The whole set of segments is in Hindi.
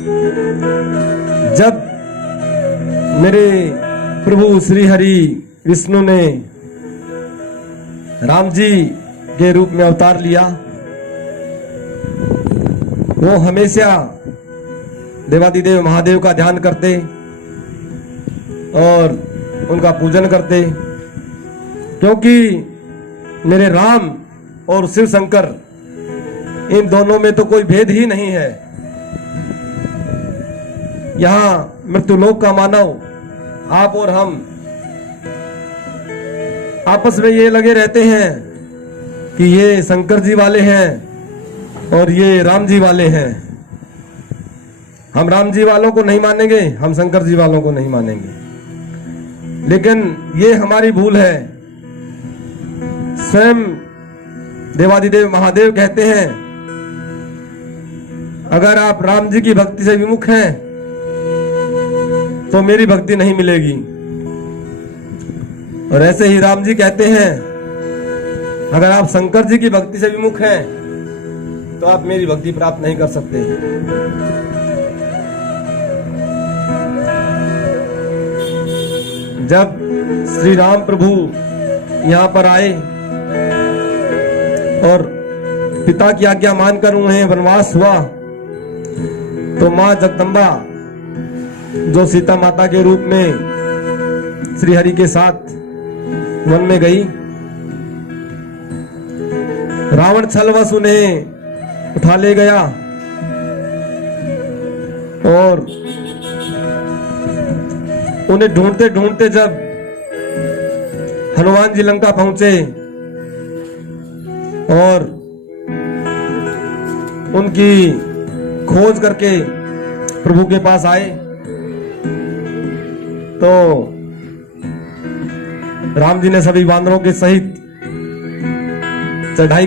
जब मेरे प्रभु श्री हरि विष्णु ने राम जी के रूप में अवतार लिया, वो हमेशा देवादिदेव महादेव का ध्यान करते और उनका पूजन करते, क्योंकि मेरे राम और शिव शंकर इन दोनों में तो कोई भेद ही नहीं है। यहाँ मृत्युलोक का मानव आप और हम आपस में ये लगे रहते हैं कि ये शंकर जी वाले हैं और ये राम जी वाले हैं। हम राम जी वालों को नहीं मानेंगे, हम शंकर जी वालों को नहीं मानेंगे, लेकिन ये हमारी भूल है। स्वयं देवादिदेव महादेव कहते हैं, अगर आप राम जी की भक्ति से विमुख हैं तो मेरी भक्ति नहीं मिलेगी, और ऐसे ही राम जी कहते हैं, अगर आप शंकर जी की भक्ति से विमुख हैं तो आप मेरी भक्ति प्राप्त नहीं कर सकते। जब श्री राम प्रभु यहाँ पर आए और पिता की आज्ञा मानकर उन्हें वनवास हुआ, तो मां जगदम्बा जो सीता माता के रूप में श्री हरि के साथ वन में गई, रावण छलवश उन्हें उठा ले गया और उन्हें ढूंढते ढूंढते जब हनुमान जी लंका पहुंचे और उनकी खोज करके प्रभु के पास आए, तो राम जी ने सभी वानरों के सहित चढ़ाई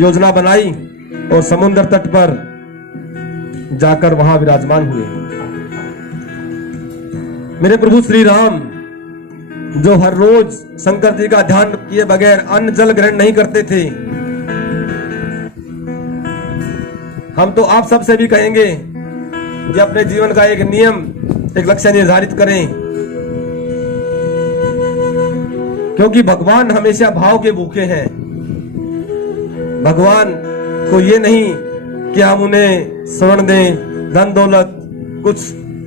योजना बनाई और समुद्र तट पर जाकर वहां विराजमान हुए। मेरे प्रभु श्री राम जो हर रोज शंकर जी का ध्यान किए बगैर अन्न जल ग्रहण नहीं करते थे, हम तो आप सबसे भी कहेंगे कि अपने जीवन का एक नियम, एक लक्ष्य निर्धारित करें, क्योंकि भगवान हमेशा भाव के भूखे हैं। भगवान को ये नहीं कि हम उन्हें स्वर्ण दें, धन दौलत कुछ,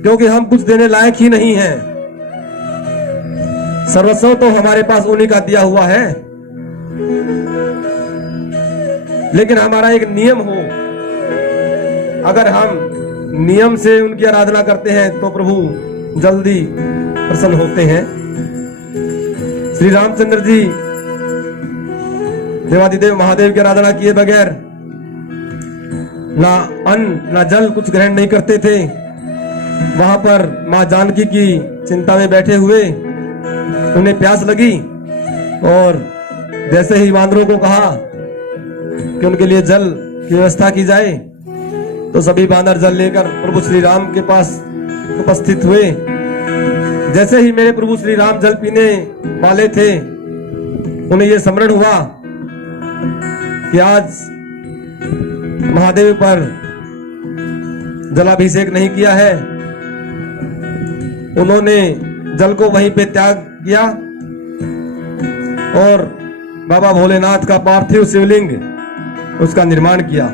क्योंकि हम कुछ देने लायक ही नहीं हैं। सर्वस्व तो हमारे पास उन्हीं का दिया हुआ है, लेकिन हमारा एक नियम हो। अगर हम नियम से उनकी आराधना करते हैं तो प्रभु जल्दी प्रसन्न होते हैं। श्री रामचंद्र जी देवादिदेव महादेव की आराधना किए बगैर ना अन्न ना जल कुछ ग्रहण नहीं करते थे। वहां पर मां जानकी की चिंता में बैठे हुए उन्हें प्यास लगी और जैसे ही वानरों को कहा कि उनके लिए जल की व्यवस्था की जाए, तो सभी वानर जल लेकर प्रभु श्री राम के पास उपस्थित हुए। जैसे ही मेरे प्रभु श्री राम जल पीने वाले थे, उन्हें यह स्मरण हुआ कि आज महादेव पर जलाभिषेक नहीं किया है। उन्होंने जल को वहीं पे त्याग किया और बाबा भोलेनाथ का पार्थिव शिवलिंग उसका निर्माण किया,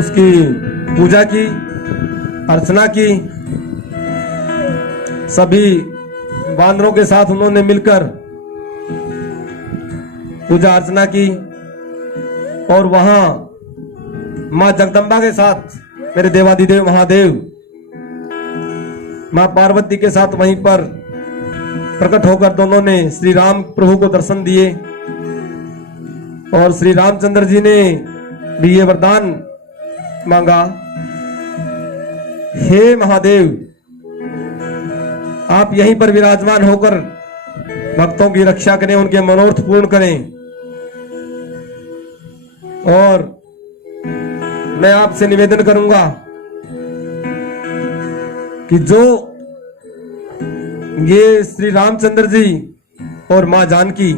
उसकी पूजा की, अर्चना की। सभी वानरों के साथ उन्होंने मिलकर पूजा अर्चना की और वहां मां जगदम्बा के साथ मेरे देवादिदेव महादेव मां पार्वती के साथ वहीं पर प्रकट होकर दोनों ने श्री राम प्रभु को दर्शन दिए। और श्री रामचंद्र जी ने भी ये वरदान मांगा, हे महादेव, आप यहीं पर विराजमान होकर भक्तों की रक्षा करें, उनके मनोरथ पूर्ण करें। और मैं आपसे निवेदन करूंगा कि जो ये श्री रामचंद्र जी और मां जानकी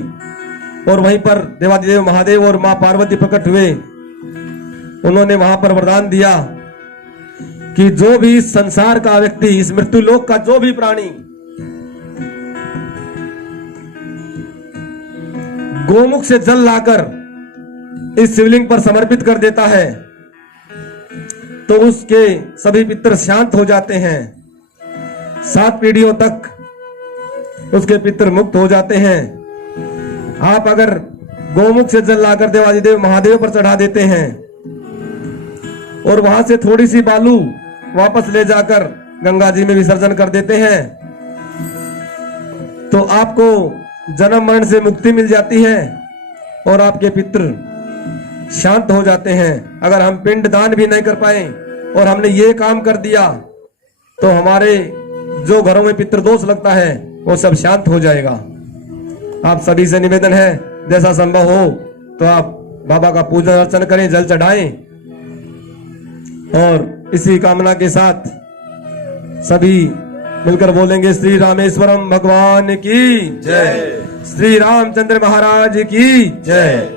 और वहीं पर देवादिदेव महादेव और मां पार्वती प्रकट हुए, उन्होंने वहां पर वरदान दिया कि जो भी इस संसार का व्यक्ति, इस मृत्यु लोक का जो भी प्राणी गोमुख से जल लाकर इस शिवलिंग पर समर्पित कर देता है तो उसके सभी पितर शांत हो जाते हैं। 7 पीढ़ियों तक उसके पितर मुक्त हो जाते हैं। आप अगर गोमुख से जल लाकर देवाधिदेव महादेव पर चढ़ा देते हैं और वहां से थोड़ी सी बालू वापस ले जाकर गंगा जी में विसर्जन कर देते हैं तो आपको जन्म मरण से मुक्ति मिल जाती है और आपके पितृ शांत हो जाते हैं। अगर हम पिंड दान भी नहीं कर पाए और हमने ये काम कर दिया तो हमारे जो घरों में पितृदोष लगता है वो सब शांत हो जाएगा। आप सभी से निवेदन है, जैसा संभव हो तो आप बाबा का पूजन अर्चन करें, जल चढ़ाएं और इसी कामना के साथ सभी मिलकर बोलेंगे श्री रामेश्वरम भगवान की जय, श्री रामचंद्र महाराज की जय।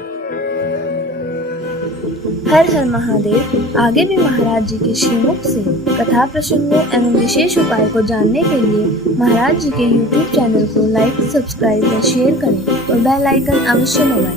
हर हर महादेव। आगे भी महाराज जी के श्रीमुख से कथा प्रसंगों एवं विशेष उपाय को जानने के लिए महाराज जी के YouTube चैनल को लाइक, सब्सक्राइब व शेयर करें और बेल आइकन अवश्य दबाएं।